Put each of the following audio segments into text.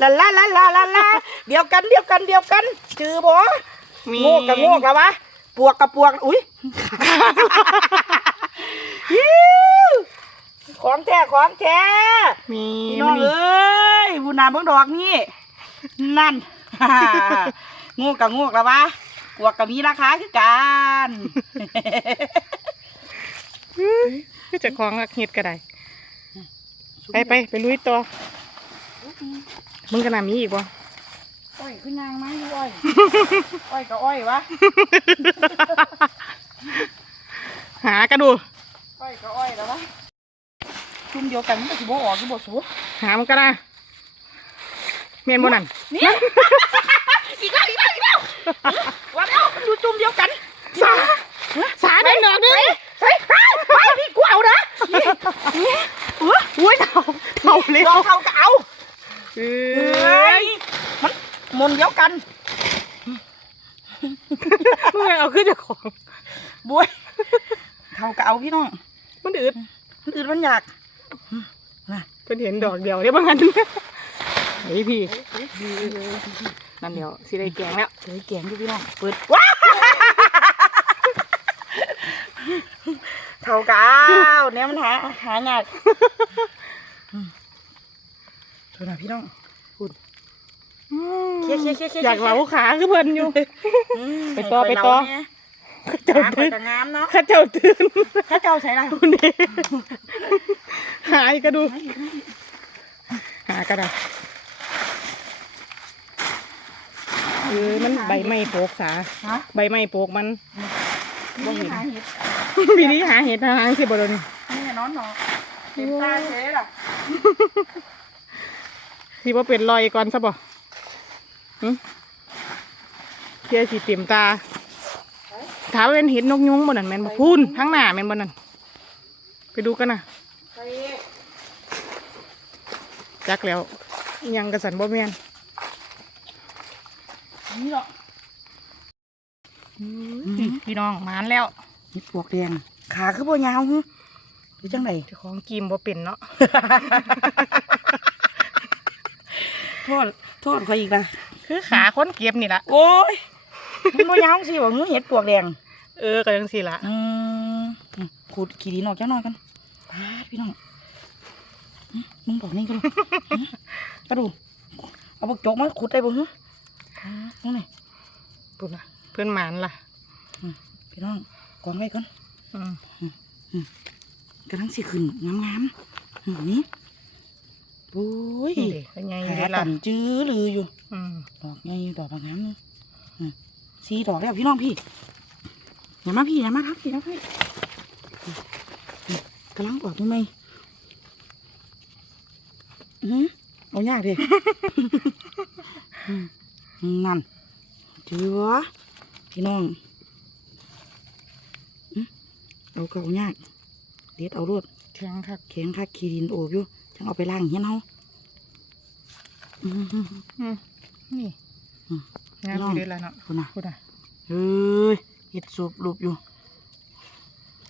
ลาลาลาลาลาลาเดียวกันเดียวกันเดียวกันจือบ่มีโงกกับโงกแล้ววะปวกกับปวกอุ้ยฮิ้วของแท้ของแท้มีพี่น้องเอ้ยบุญนาเบิ่งดอกนี่นั่นโงกกับโงกแล้ววะปวกกับมีราคาคือกันคือจะคล้องกับเห็ดก็ได้ ไปไปไปลุยตัว มึงกระนามีอีกบ่อ้อยคือยางไม้อยู่อ้อย อ้อยกับอ้อยวะ หากระดู อ้อยกับอ้อยแล้ววะจุ่มเดียวกันมันก็สิบ่ออกสิบ่สูหามันก็ได้เมียนบนนั่นเนี่ยอีกแล้วอีกแล้วอีกแล้วว่าแล้วมันอยู่จุ่มเดียวกัน สา สาได้ดอกนึง เฮ้ยเฮ้ยเฮ้ยพี่กูเอานะนี่นี่หัว อุ้ยเท่าเท่าเร็ ล ว องเขาก็เอา เอ เฮ้้ ย ย มันมนเดียวกัน มึงเอาขึ้นจากของ บวย เขาก็เอาพี่น้อง มันอืดมันอื่นมันอยากเพิ่นเห็นดอกเดียวเดี๋ยวบางอันเฮ้ยพี่นั่นเดียวสิได้แกงแล้วเฮ้ยแกงดูพี่น้องเปิดว้าเท่ากับเนี่ยมันหาหายากดูนะพี่น้องเคลียร์เคลียร์เคลียร์เคลียร์อยากเหลาขาคือเพิ่นอยู่ ไปต่อไปต่อ ข้าเจ้าเจ้าตื่นตื่นงามเนาะข้าเจ้าตื่นข้าเจ้าใส่อะไรคุณเดหายก็ดู หากระดาษเออมันใบไม้โปกสาฮะใบไม้โปกมันบ่เห็นหาเห็ดปีนี้หาเห็ดทางที่บรนนี่นอนเนาะเห็นตาเฉยล่ะที่ว่าเป็นรอยก่อนซะบ่หึเทียสีเต็มตา ถามว่าเป็นเห็ดนกยุงบนนั่นแม่นบ่พูนข้างหน้าแม่นบนนั่นไปดูกันนะไปจักแล้วอิหยังกระสันบ่แม่นนี่เนาะพี่น้องมานแล้วเห็ดปวกแดงขาคือบ่ยาวหึหรือจังไดเจ้าของกิมบ่เป็นเนาะโทษโทษเขาอีกละคือขาคนเก็บนี่ล่ะโอ้ยมันบ่ยาวสิบ่หึเห็ดปวกแดง เออก็จังซี่ล่ะอืมขูดขี้ดินออกจังหน่อยกันพาดพี่น้องหึมึงบอกนี่กันกระดูเอาบักจกมาขุดได้บ่หึพาดมึงนี่ปุ่นน่ะเพื่อนหมานล่ะพี่น้องกองไว้ก่อนอืมกำลังสิขึ้นงามๆอืมนี่โอ้ยนี่เด้เป็นไงขาเด้ล่ะต่ำจื้อลืออยู่อืมดอกใหญ่ดอกบางงามเลยอืมสีดอกแล้วพี่น้องพี่ อย่ามาพี่อย่ามาทับพี่นะพี่อืมอืมกำลังออกทำไมอือเอายากดิอืมนั่นจื้อวะพี่น้องอืมเอาก็เอายากเด็ดเอารวดเทียงคักแข็งคักขี้ดินโอบอยู่จังเอาไปล้างเฮียนเฮาอืมอืมนี่อืมงามอยู่เด้ล่ะเนาะคุณน่ะพูดน่ะเฮ้ย เห็ดสูบรูปอยู่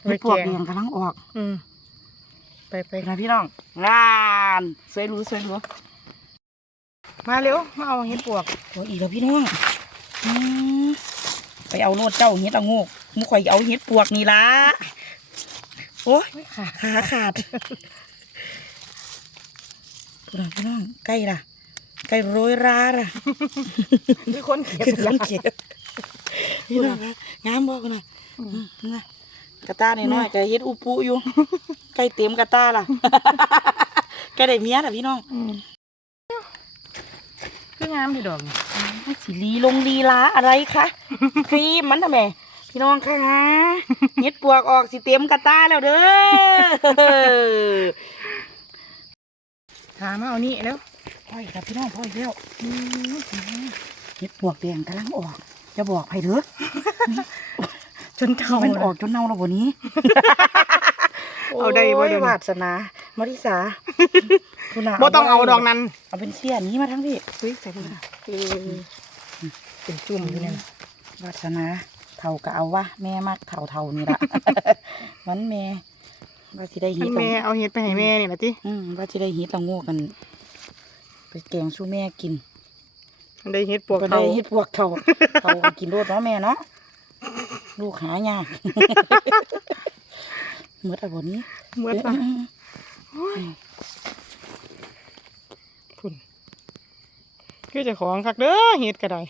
ไว้เห็ดปวกแกงเดียงกำลังออก อืมไปไปไปนะพี่น้องงานสวยหรู้สวยหรู้มาเร็วมาเอาเห็ดปวกโอ้ยอีกแล้วพี่น้องอืมไปเอาโนดเจ้าเห็ดเอาโงกมุข่อยเอาเห็ดปวกนี่ละโอ้ยค่ะขาขาดพี่น้องพี่น้องใกล้ละใกล้โรยราละมีคนเก็บคือคนเก็บ พี่น้องคะงามบอกกันนะอืมนะกระตาหน่อยๆก็เฮ็ดอุปุอยู่ใกล้เต็มกระตาล่ะใกล้ได้เมียล่ะพี่น้องอืมคืองามที่ดอกนี่สีลีลงลีลาอะไรคะครีมมันทำไมพี่น้องคะเฮ็ดปวกออกสิเต็มกระตาแล้วเด้อถามมาเอานี่แล้วพ่อยครับพี่น้องพ่อยแล้วอืมเฮ็ดปวกแดงกำลังออก จะบอกใครเถอะจนเท่ามันเลยออกจนเน่าแล้วบนนี้เอาได้บ่โอ้ยเดี๋ยวนี้วาสนามาริสาคุณน่ะบ่ต้องเอาดอกนั้นเอาเป็นเสี้ยนี้มาทั้งพี่เฮ้ยใส่พุ่นน่ะเออเป็นจุ่มอยู่เนี่ยนะวาสนาเท่าก็เอาวะแม่มากเท่าเท่าๆนี่ละ มันแม่ว่าสิได้อัฮินตแม่เอาเห็ดไปให้แม่นี่ล่ะติอืมว่าสิได้ฮิตละโง่กัน ไปแกงสู้แม่กินมัน ได้เฮ็ดปวกก็เขาได้เฮ็ดพวกเขาเขาก็กินรดเนาะแม่เนาะลูกหายากเมื่อแต่วันนี้เมื่อตาพุ่นคือเจะของคักเด้อเฮ็ดก็ได้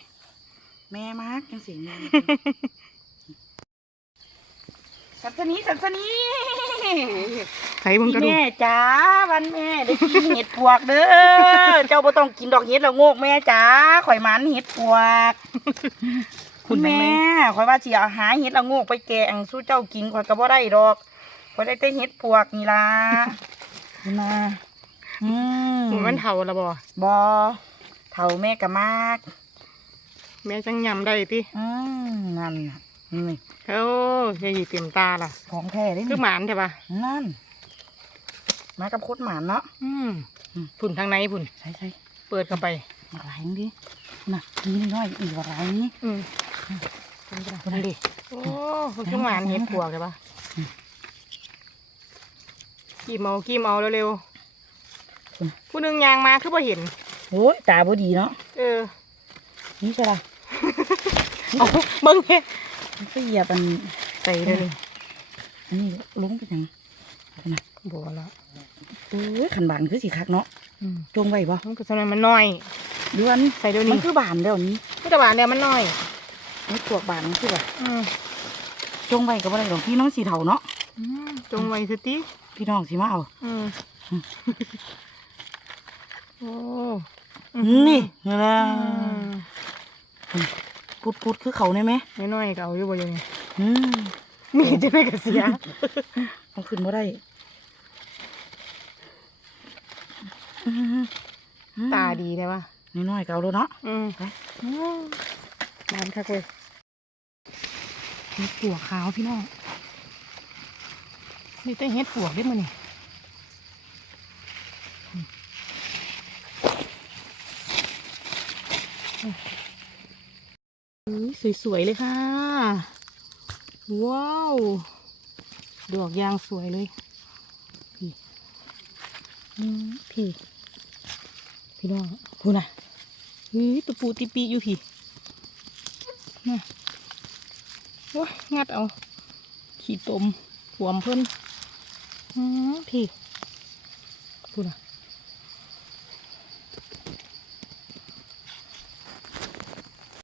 แม่มากจังสิแม่ สันสนีสันสนีไถมึงกระดูแม่จ๋าวันแม่ได้กินเห็ดพวกเด้อเจ้าบ่ต้องกินดอกเห็ดแล้วโงกแม่จ๋าข่อยหมันเห็ดพวกคุณแม่ข่อยว่าสิเอาหาเห็ดละโงกไปแกงสู้เจ้ากินข่อยก็บ่ได้ดอกข่อยได้แต่เห็ดพวกนี่ล่ะนี่นะอืมหมูมันเฒ่าและบ่บ่เฒ่าแม่ก็มาก แม่จังยำได้ติอืมนั่นน่ะนี่โอ้ ยายเต็มตาล่ะ ของแท้เด้คือหมานใช่ปะนั่นมากับโคตรหมานเนาะอืมอืมพุ่นทางในพุ่นใช่ใช่เปิดเข้าไปมาหลายดิน่ะนี่น้อยอีกว่าหลายนี้อืมคนดิโอ้มันคือหมานเห็ดปวกใช่ปะกี่เมากี่เมาเร็วๆผู้หนึงยางมาคือบ่เห็นโอ้ยตาบ่ดีเนาะเออ นี่ใช่ละเอาเบิ่งเฮ็ดมันก็เหยียบอัน ใส่เด้อนี่อันนี้ลงไปยังนะบ่ละเอ้ยขันบานคือสีคักเนาะอืมจงไว้บ่มันก็สำนันมันน้อยเดือนใส่เดี๋ยวมันี้นคือบานเดี๋ยวนี้มันจะหวานเดียวมันน้อยนี่พวกบานมันคือแบบอืมจงไว้ก็บ่ได้ดอกพี่น้องสีเทาเนาะอืมจงไว้สิติพี่น้องสิมาเอาอืมโอ้นี่นะอืมพุดพุดคือเขาได้ไหมน้อยๆก็เอาอยู่บ่อยู่นี่อื มมีจะไม่กระเสียเอาขึ้นบ่ได้อืมตาดีได้ปะน้อยๆก็เอาแล้วเนาะอืมไปอืมน้ำคักเลยเห็ดปวกขาวพี่น้องนี่แต่เห็ดปวกได้มั้ยนี่อุ้ยสวยๆเลยค่ะ ว้าว ดอกยางสวยเลยพี่พี่พี่น้องพูนะเฮ้ยตะปูติปีอยู่พี่น่ะโอ้ยงัดเอา ขี้ตมหวมเพิ่นอืมพี่พูนะ